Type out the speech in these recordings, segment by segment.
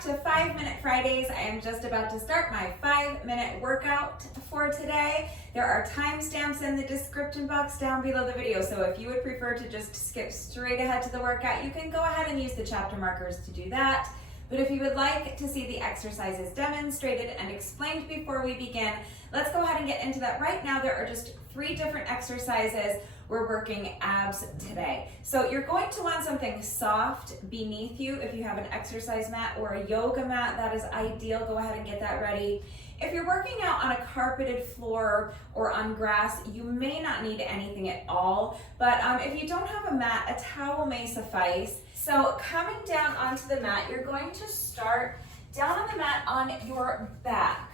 back to 5-Minute Fridays. I am just about to start my 5-minute workout for today. There are timestamps in the description box down below the video, so if you would prefer to just skip straight ahead to the workout, you can go ahead and use the chapter markers to do that. But if you would like to see the exercises demonstrated and explained before we begin, let's go ahead and get into that right now. There are just 3 different exercises. We're working abs today. So you're going to want something soft beneath you. If you have an exercise mat or a yoga mat, that is ideal. Go ahead and get that ready. If you're working out on a carpeted floor or on grass, you may not need anything at all. But if you don't have a mat, a towel may suffice. So coming down onto the mat, you're going to start down on the mat on your back.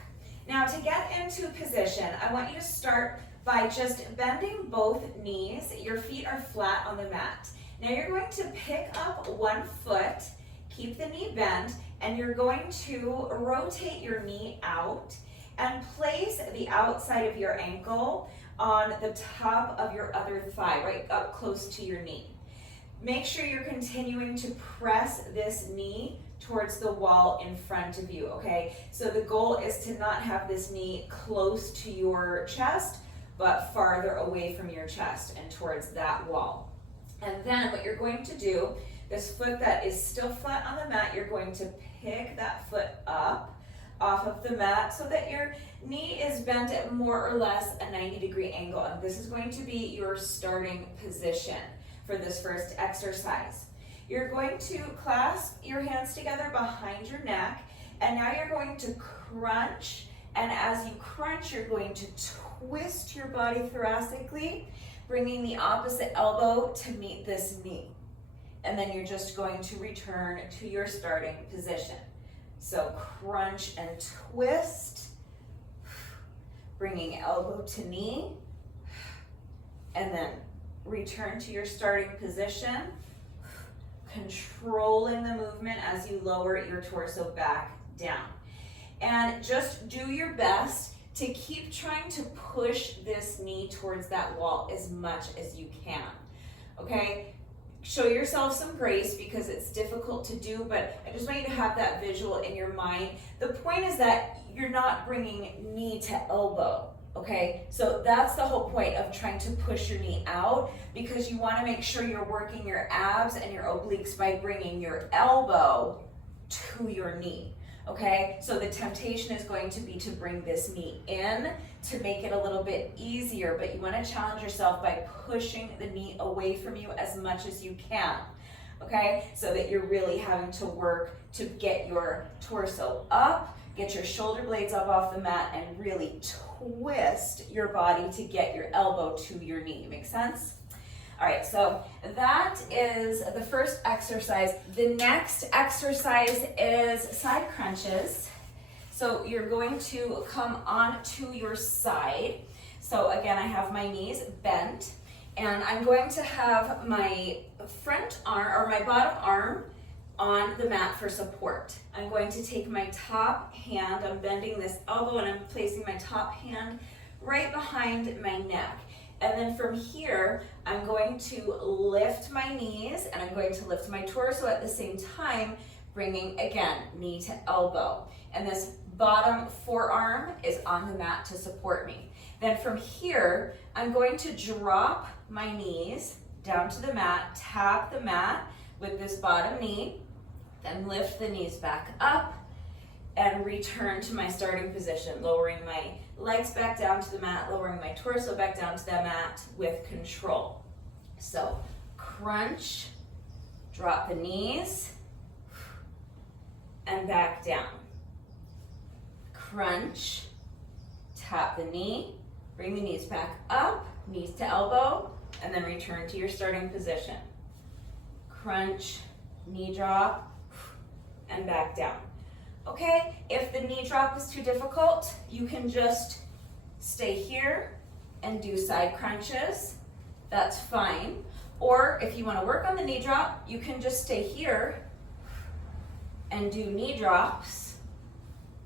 Now to get into position, I want you to start by just bending both knees. Your feet are flat on the mat. Now you're going to pick up one foot, keep the knee bent, and you're going to rotate your knee out and place the outside of your ankle on the top of your other thigh, right up close to your knee. Make sure you're continuing to press this knee towards the wall in front of you, okay? So the goal is to not have this knee close to your chest, but farther away from your chest and towards that wall. And then what you're going to do, this foot that is still flat on the mat, you're going to pick that foot up off of the mat so that your knee is bent at more or less a 90-degree angle. And this is going to be your starting position for this first exercise. You're going to clasp your hands together behind your neck, and now you're going to crunch. And as you crunch, you're going to twist your body thoracically, bringing the opposite elbow to meet this knee. And then you're just going to return to your starting position. So crunch and twist, bringing elbow to knee, and then return to your starting position, controlling the movement as you lower your torso back down. And just do your best to keep trying to push this knee towards that wall as much as you can, okay? Show yourself some grace because it's difficult to do, but I just want you to have that visual in your mind. The point is that you're not bringing knee to elbow, okay? So that's the whole point of trying to push your knee out, because you want to make sure you're working your abs and your obliques by bringing your elbow to your knee. Okay, so the temptation is going to be to bring this knee in to make it a little bit easier, but you want to challenge yourself by pushing the knee away from you as much as you can, okay, so that you're really having to work to get your torso up, get your shoulder blades up off the mat, and really twist your body to get your elbow to your knee. Make sense? All right, so that is the first exercise. The next exercise is side crunches. So you're going to come onto your side. So again, I have my knees bent, and I'm going to have my front arm or my bottom arm on the mat for support. I'm going to take my top hand, I'm bending this elbow, and I'm placing my top hand right behind my neck. And then from here, I'm going to lift my knees and I'm going to lift my torso at the same time, bringing, again, knee to elbow. And this bottom forearm is on the mat to support me. Then from here, I'm going to drop my knees down to the mat, tap the mat with this bottom knee, then lift the knees back up and return to my starting position, lowering my legs back down to the mat, lowering my torso back down to the mat with control. So crunch, drop the knees, and back down. Crunch, tap the knee, bring the knees back up, knees to elbow, and then return to your starting position. Crunch, knee drop, and back down. Okay, if the knee drop is too difficult, you can just stay here and do side crunches. That's fine. Or if you want to work on the knee drop, you can just stay here and do knee drops.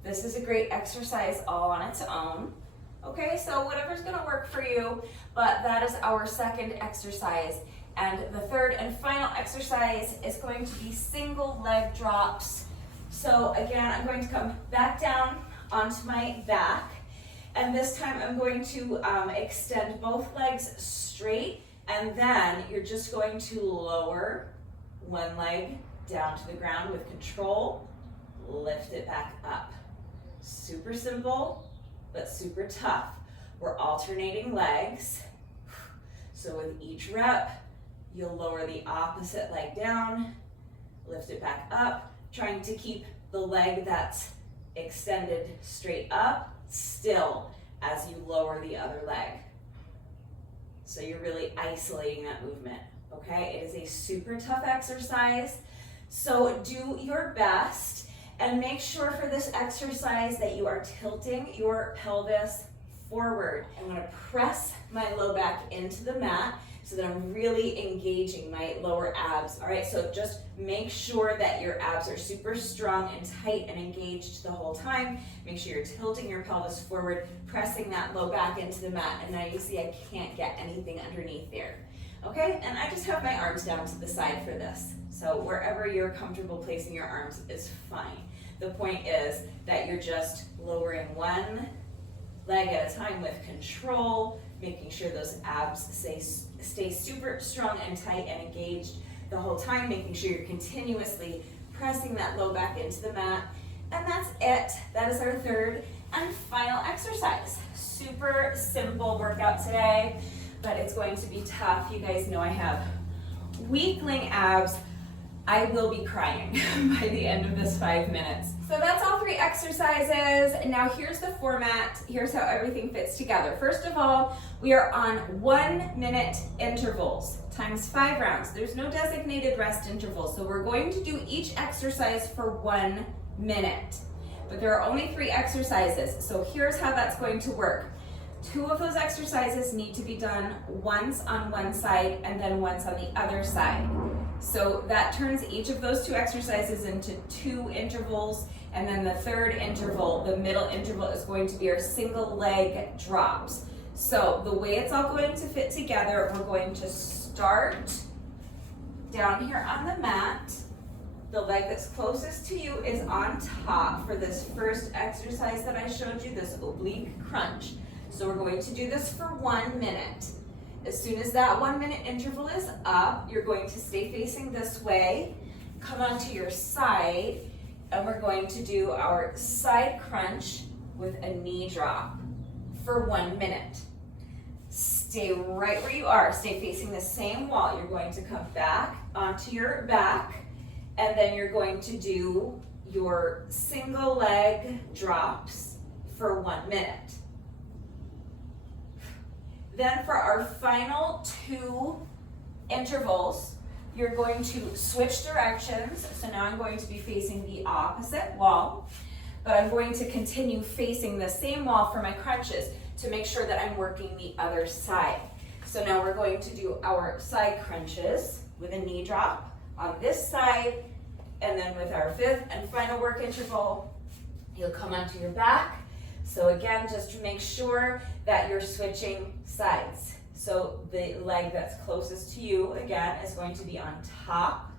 This is a great exercise all on its own. Okay, so whatever's going to work for you, but that is our second exercise. And the third and final exercise is going to be single leg drops So again, I'm going to come back down onto my back, and this time I'm going to extend both legs straight, and then you're just going to lower one leg down to the ground with control, lift it back up. Super simple, but super tough. We're alternating legs. So with each rep, you'll lower the opposite leg down, lift it back up, trying to keep the leg that's extended straight up still as you lower the other leg. So you're really isolating that movement, okay? It is a super tough exercise, so do your best and make sure for this exercise that you are tilting your pelvis forward. I'm gonna press my low back into the mat so that I'm really engaging my lower abs. All right, so just make sure that your abs are super strong and tight and engaged the whole time. Make sure you're tilting your pelvis forward, pressing that low back into the mat, and now you see I can't get anything underneath there. Okay, and I just have my arms down to the side for this. So wherever you're comfortable placing your arms is fine. The point is that you're just lowering one leg at a time with control, making sure those abs stay super strong and tight and engaged the whole time, making sure you're continuously pressing that low back into the mat. And that's it. That is our third and final exercise. Super simple workout today, but it's going to be tough. You guys know I have weakling abs. I will be crying by the end of this 5 minutes. So that's all 3 exercises. Now here's the format. Here's how everything fits together. First of all, we are on 1 minute intervals times 5 rounds. There's no designated rest interval. So we're going to do each exercise for 1 minute, but there are only 3 exercises. So here's how that's going to work. 2 of those exercises need to be done once on one side and then once on the other side. So that turns each of those 2 exercises into 2 intervals, and then the third interval, the middle interval, is going to be our single leg drops. So the way it's all going to fit together, we're going to start down here on the mat. The leg that's closest to you is on top for this first exercise that I showed you, this oblique crunch. So we're going to do this for 1 minute. As soon as that 1 minute interval is up, you're going to stay facing this way, come onto your side, and we're going to do our side crunch with a knee drop for 1 minute. Stay right where you are, stay facing the same wall. You're going to come back onto your back, and then you're going to do your single leg drops for 1 minute. Then for our final 2 intervals, you're going to switch directions. So now I'm going to be facing the opposite wall, but I'm going to continue facing the same wall for my crunches to make sure that I'm working the other side. So now we're going to do our side crunches with a knee drop on this side, and then with our 5th and final work interval, you'll come onto your back. So again, just to make sure that you're switching sides. So the leg that's closest to you, again, is going to be on top.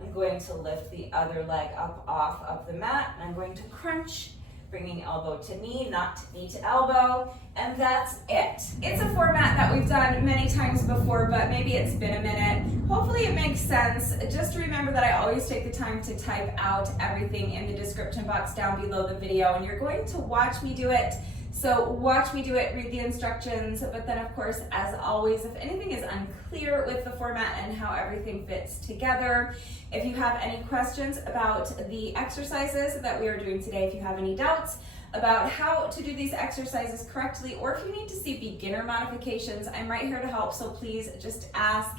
I'm going to lift the other leg up off of the mat, and I'm going to crunch, bringing elbow to knee, not knee to elbow, and that's it. It's a format that we've done many times before, but maybe it's been a minute. Hopefully it makes sense. Just remember that I always take the time to type out everything in the description box down below the video, and you're going to watch me do it. So watch me do it, read the instructions, but then of course, as always, if anything is unclear with the format and how everything fits together, if you have any questions about the exercises that we are doing today, if you have any doubts about how to do these exercises correctly, or if you need to see beginner modifications, I'm right here to help, so please just ask.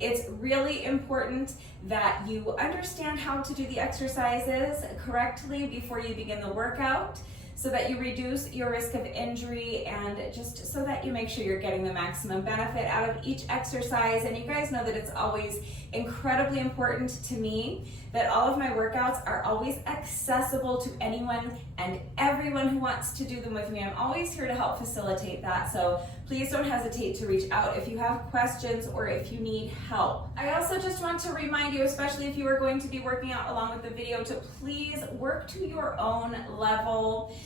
It's really important that you understand how to do the exercises correctly before you begin the workout, so that you reduce your risk of injury and just so that you make sure you're getting the maximum benefit out of each exercise. And you guys know that it's always incredibly important to me that all of my workouts are always accessible to anyone and everyone who wants to do them with me. I'm always here to help facilitate that, so please don't hesitate to reach out if you have questions or if you need help. I also just want to remind you, especially if you are going to be working out along with the video, to please work to your own level.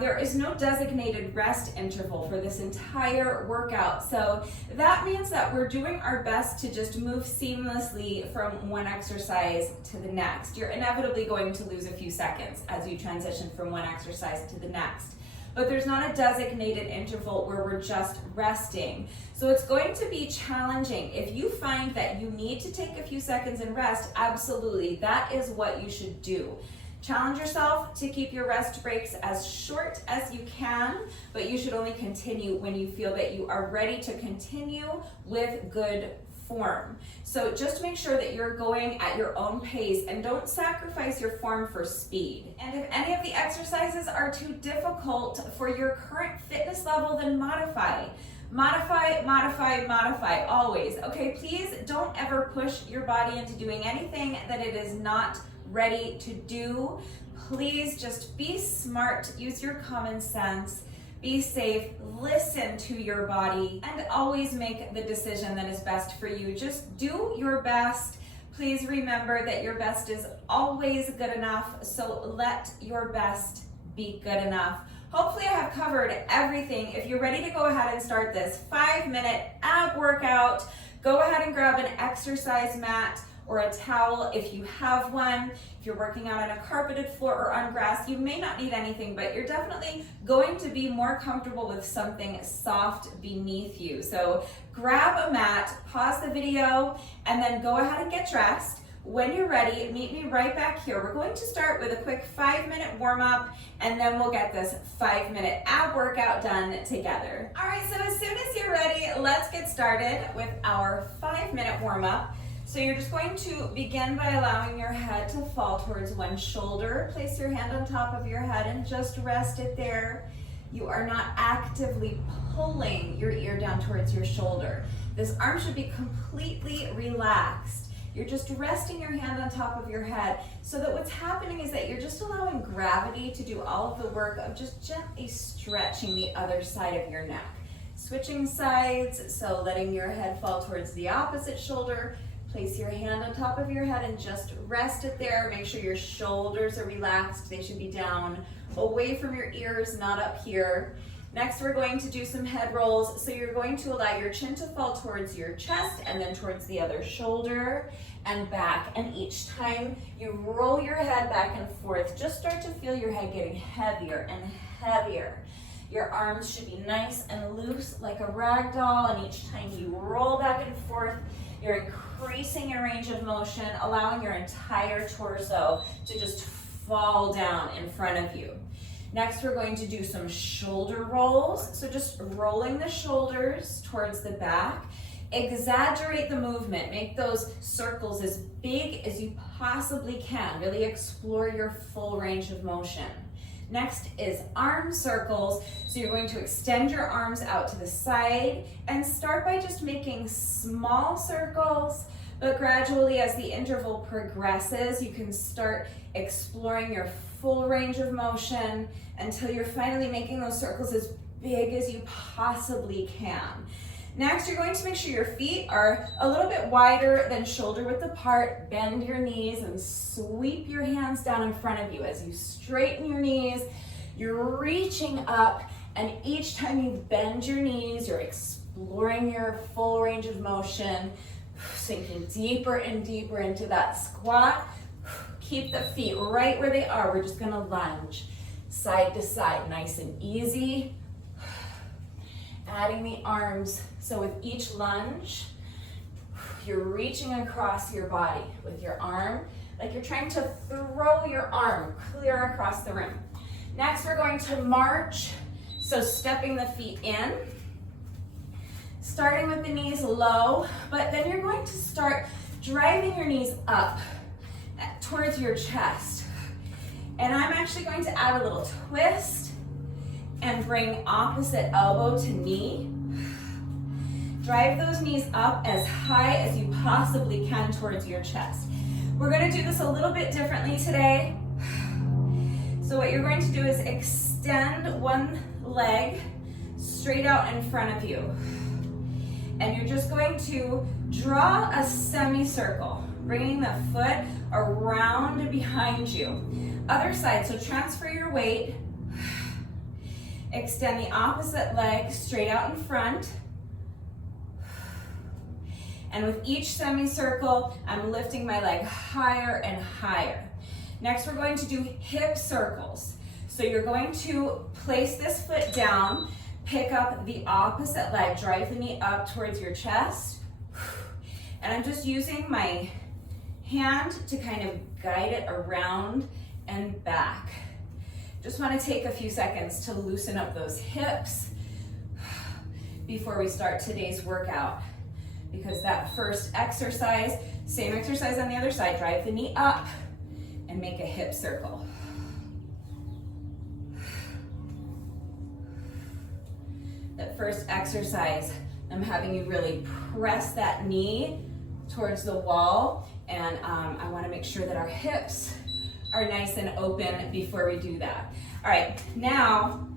There is no designated rest interval for this entire workout, so that means that we're doing our best to just move seamlessly from one exercise to the next. You're inevitably going to lose a few seconds as you transition from one exercise to the next, but there's not a designated interval where we're just resting. So it's going to be challenging. If you find that you need to take a few seconds and rest, absolutely, that is what you should do. Challenge yourself to keep your rest breaks as short as you can, but you should only continue when you feel that you are ready to continue with good form. So just make sure that you're going at your own pace and don't sacrifice your form for speed. And if any of the exercises are too difficult for your current fitness level, then modify. Modify, modify, modify, always. Okay, please don't ever push your body into doing anything that it is not ready to do. Please just be smart, use your common sense, be safe, listen to your body, and always make the decision that is best for you. Just do your best. Please remember that your best is always good enough, so let your best be good enough. Hopefully I have covered everything. If you're ready to go ahead and start this 5-minute ab workout, go ahead and grab an exercise mat or a towel if you have one. If you're working out on a carpeted floor or on grass, you may not need anything, but you're definitely going to be more comfortable with something soft beneath you. So grab a mat, pause the video, and then go ahead and get dressed. When you're ready, meet me right back here. We're going to start with a quick 5-minute warm up, and then we'll get this 5-minute ab workout done together. All right, so as soon as you're ready, let's get started with our 5-minute warm up. So you're just going to begin by allowing your head to fall towards one shoulder. Place your hand on top of your head and just rest it there. You are not actively pulling your ear down towards your shoulder. This arm should be completely relaxed. You're just resting your hand on top of your head so that what's happening is that you're just allowing gravity to do all of the work of just gently stretching the other side of your neck. Switching sides, so letting your head fall towards the opposite shoulder. Place your hand on top of your head and just rest it there. Make sure your shoulders are relaxed. They should be down away from your ears, not up here. Next, we're going to do some head rolls. So you're going to allow your chin to fall towards your chest and then towards the other shoulder and back. And each time you roll your head back and forth, just start to feel your head getting heavier and heavier. Your arms should be nice and loose like a rag doll, and each time you roll back and forth, you're increasing your range of motion, allowing your entire torso to just fall down in front of you. Next, we're going to do some shoulder rolls. So just rolling the shoulders towards the back. Exaggerate the movement. Make those circles as big as you possibly can. Really explore your full range of motion. Next is arm circles. So you're going to extend your arms out to the side and start by just making small circles, but gradually as the interval progresses, you can start exploring your full range of motion until you're finally making those circles as big as you possibly can. Next, you're going to make sure your feet are a little bit wider than shoulder width apart. Bend your knees and sweep your hands down in front of you. As you straighten your knees, you're reaching up, and each time you bend your knees, you're exploring your full range of motion, sinking deeper and deeper into that squat. Keep the feet right where they are. We're just gonna lunge side to side, nice and easy. Adding the arms, so with each lunge, you're reaching across your body with your arm, like you're trying to throw your arm clear across the room. Next, we're going to march, so stepping the feet in, starting with the knees low, but then you're going to start driving your knees up towards your chest. And I'm actually going to add a little twist and bring opposite elbow to knee. Drive those knees up as high as you possibly can towards your chest. We're going to do this a little bit differently today. So what you're going to do is extend one leg straight out in front of you. And you're just going to draw a semicircle, bringing the foot around behind you. Other side, so transfer your weight. Extend the opposite leg straight out in front. And with each semicircle, I'm lifting my leg higher and higher. Next, we're going to do hip circles. So you're going to place this foot down, pick up the opposite leg, drive the knee up towards your chest. And I'm just using my hand to kind of guide it around and back. Just want to take a few seconds to loosen up those hips before we start today's workout. Because that first exercise, same exercise on the other side, drive the knee up and make a hip circle. That first exercise, I'm having you really press that knee towards the wall, and I want to make sure that our hips are nice and open before we do that. All right, now,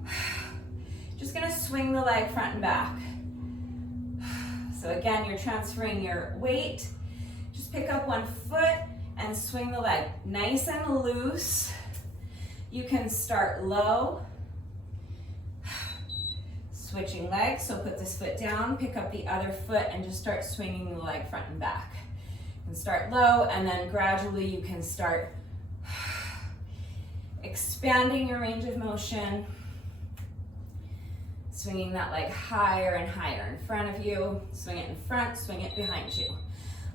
just gonna swing the leg front and back. So again, you're transferring your weight. Just pick up one foot and swing the leg nice and loose. You can start low. Switching legs, so put this foot down, pick up the other foot, and just start swinging the leg front and back. You can start low, and then gradually you can start expanding your range of motion. Swinging that leg higher and higher in front of you. Swing it in front, swing it behind you.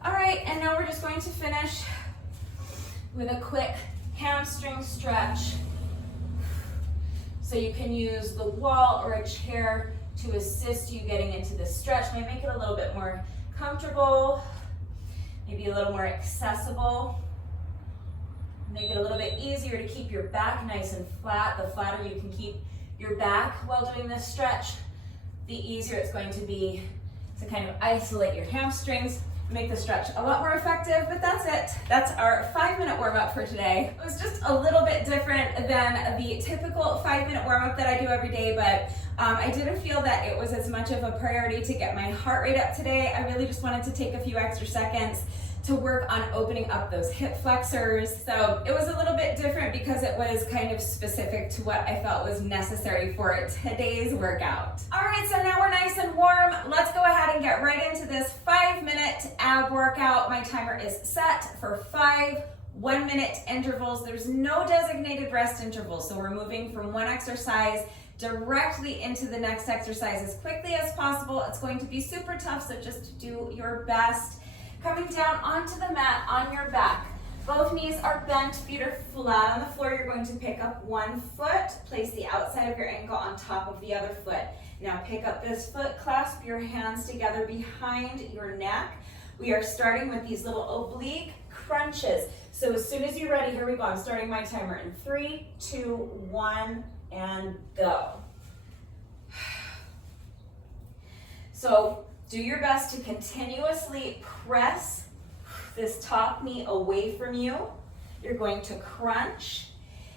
All right, and now we're just going to finish with a quick hamstring stretch. So you can use the wall or a chair to assist you getting into this stretch. Maybe make it a little bit more comfortable, maybe a little more accessible. Make it a little bit easier to keep your back nice and flat. The flatter you can keep your back while doing this stretch, the easier it's going to be to kind of isolate your hamstrings, make the stretch a lot more effective. But that's it. That's our 5-minute warm-up for today. It was just a little bit different than the typical 5-minute warm-up that I do every day, but I didn't feel that it was as much of a priority to get my heart rate up today. I really just wanted to take a few extra seconds to work on opening up those hip flexors. So it was a little bit different because it was kind of specific to what I felt was necessary for today's workout. All right, so now we're nice and warm. Let's go ahead and get right into this 5-minute ab workout. My timer is set for 5 1-minute intervals. There's no designated rest intervals, so we're moving from one exercise directly into the next exercise as quickly as possible. It's going to be super tough, so just do your best. Coming down onto the mat on your back. Both knees are bent, feet are flat on the floor. You're going to pick up one foot, place the outside of your ankle on top of the other foot. Now pick up this foot, clasp your hands together behind your neck. We are starting with these little oblique crunches. So as soon as you're ready, here we go. I'm starting my timer in 3, 2, 1, and go. So do your best to continuously press this top knee away from you. You're going to crunch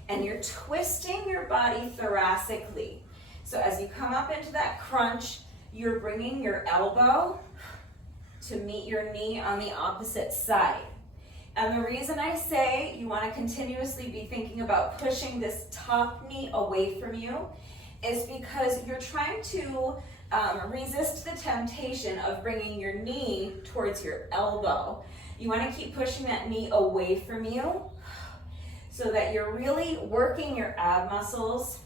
and you're twisting your body thoracically. So as you come up into that crunch, you're bringing your elbow to meet your knee on the opposite side. And the reason I say you want to continuously be thinking about pushing this top knee away from you is because you're trying to resist the temptation of bringing your knee towards your elbow. You want to keep pushing that knee away from you so that you're really working your ab muscles,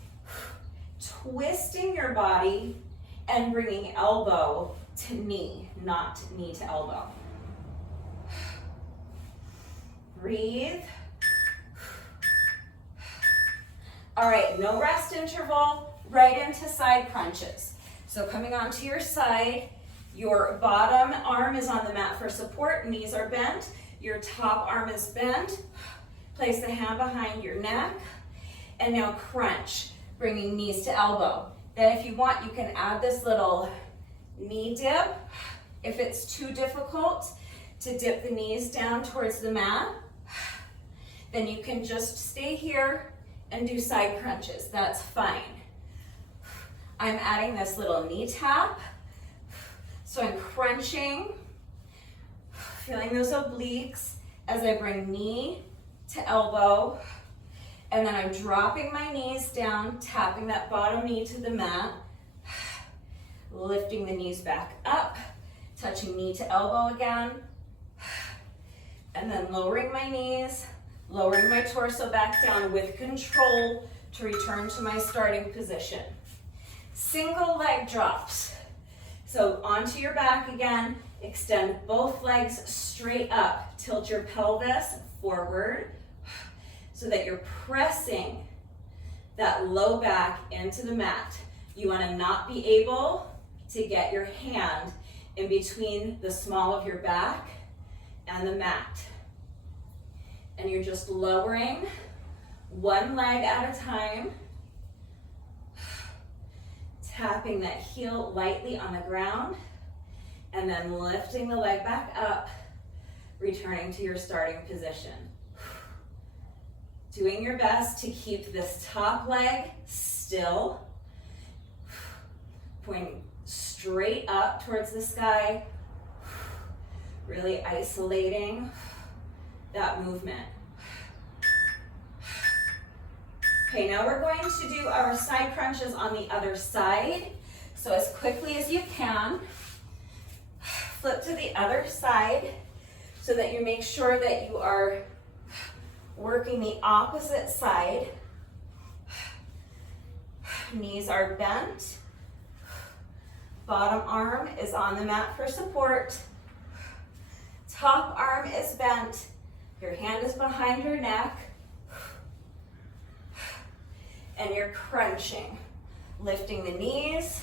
twisting your body, and bringing elbow to knee, not knee to elbow. Breathe. All right, no rest interval, right into side crunches. So coming onto your side, your bottom arm is on the mat for support, knees are bent, your top arm is bent. Place the hand behind your neck, and now crunch. bringing knees to elbow. Then if you want, you can add this little knee dip. If it's too difficult to dip the knees down towards the mat, then you can just stay here and do side crunches. That's fine. I'm adding this little knee tap. So I'm crunching, feeling those obliques as I bring knee to elbow. And then I'm dropping my knees down, tapping that bottom knee to the mat, lifting the knees back up, touching knee to elbow again, and then lowering my knees, lowering my torso back down with control to return to my starting position. Single leg drops. So onto your back again, extend both legs straight up, tilt your pelvis forward so that you're pressing that low back into the mat. You want to not be able to get your hand in between the small of your back and the mat. And you're just lowering one leg at a time, tapping that heel lightly on the ground, and then lifting the leg back up, returning to your starting position. Doing your best to keep this top leg still, pointing straight up towards the sky, really isolating that movement. Okay, now we're going to do our side crunches on the other side. So as quickly as you can, flip to the other side so that you make sure that you are working the opposite side. Knees are bent. Bottom arm is on the mat for support. Top arm is bent. Your hand is behind your neck. And you're crunching, lifting the knees,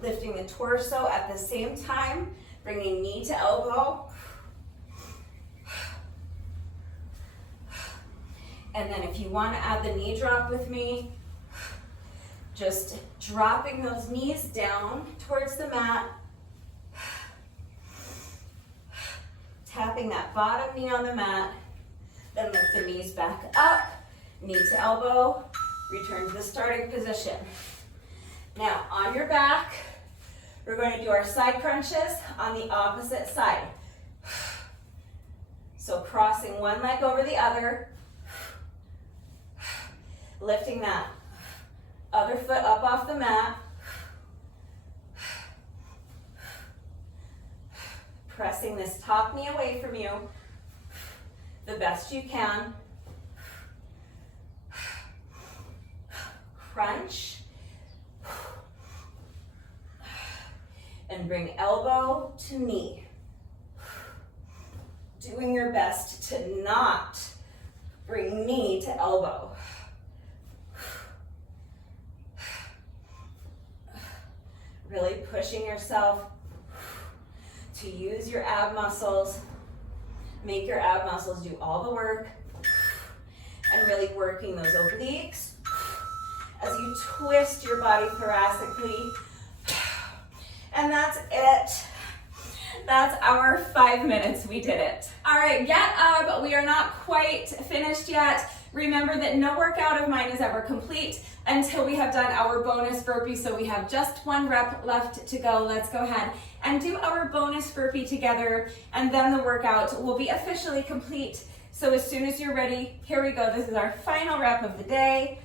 lifting the torso at the same time, bringing knee to elbow. And then if you want to add the knee drop with me, just dropping those knees down towards the mat, tapping that bottom knee on the mat, then lift the knees back up, knee to elbow, return to the starting position. Now on your back, we're going to do our side crunches on the opposite side. So crossing one leg over the other, lifting that other foot up off the mat, pressing this top knee away from you the best you can. Crunch. And bring elbow to knee. Doing your best to not bring knee to elbow. Really pushing yourself to use your ab muscles. Make your ab muscles do all the work. And really working those obliques as you twist your body thoracically. And that's it. That's our 5 minutes. We did it. All right, get up. We are not quite finished yet. Remember that no workout of mine is ever complete until we have done our bonus burpee. So we have just 1 rep left to go. Let's go ahead and do our bonus burpee together, and then the workout will be officially complete. So as soon as you're ready, here we go. This is our final rep of the day.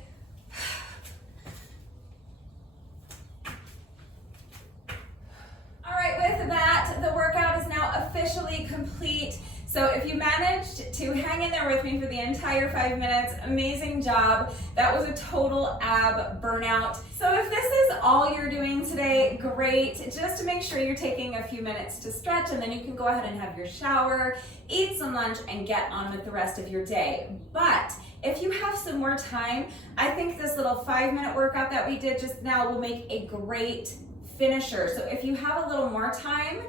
All right, with that, the workout is now officially complete. So if you managed to hang in there with me for the entire 5 minutes, amazing job. That was a total ab burnout. So if this is all you're doing today, great. Just to make sure you're taking a few minutes to stretch, and then you can go ahead and have your shower, eat some lunch, and get on with the rest of your day. But if you have some more time, I think this little 5 minute workout that we did just now will make a great finisher. So if you have a little more time,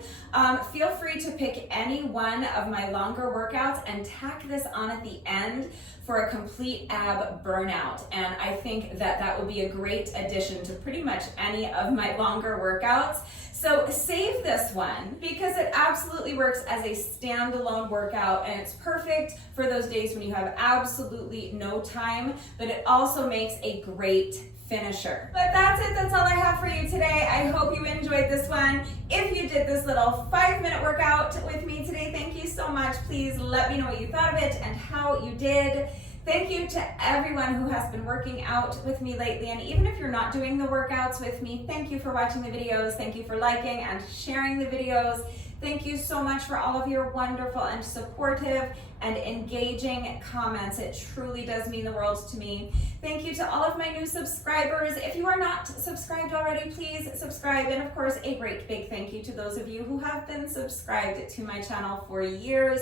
feel free to pick any one of my longer workouts and tack this on at the end for a complete ab burnout. And I think that that will be a great addition to pretty much any of my longer workouts. So save this one because it absolutely works as a standalone workout, and it's perfect for those days when you have absolutely no time, but it also makes a great finisher. But that's it, that's all I have for you today. I hope you enjoyed this one. If you did this little 5-minute workout with me today, thank you so much. Please let me know what you thought of it and how you did. Thank you to everyone who has been working out with me lately, and even if you're not doing the workouts with me, thank you for watching the videos, thank you for liking and sharing the videos. Thank you so much for all of your wonderful and supportive and engaging comments. It truly does mean the world to me. Thank you to all of my new subscribers. If you are not subscribed already, please subscribe. And of course, a great big thank you to those of you who have been subscribed to my channel for years.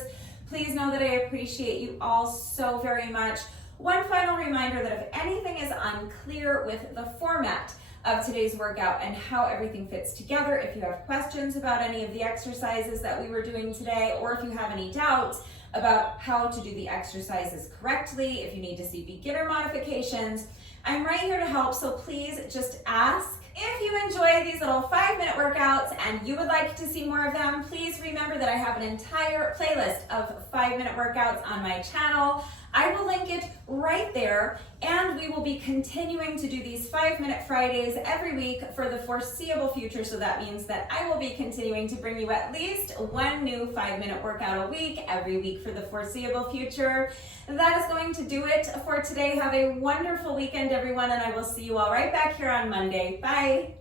Please know that I appreciate you all so very much. One final reminder that if anything is unclear with the format of today's workout and how everything fits together, if you have questions about any of the exercises that we were doing today, or if you have any doubts about how to do the exercises correctly, if you need to see beginner modifications, I'm right here to help, so please just ask. If you enjoy these little 5-minute workouts and you would like to see more of them, please remember that I have an entire playlist of 5-minute workouts on my channel. I will link it right there, and we will be continuing to do these 5-minute Fridays every week for the foreseeable future. So that means that I will be continuing to bring you at least one new 5-minute workout a week every week for the foreseeable future. That is going to do it for today. Have a wonderful weekend, everyone, and I will see you all right back here on Monday. Bye.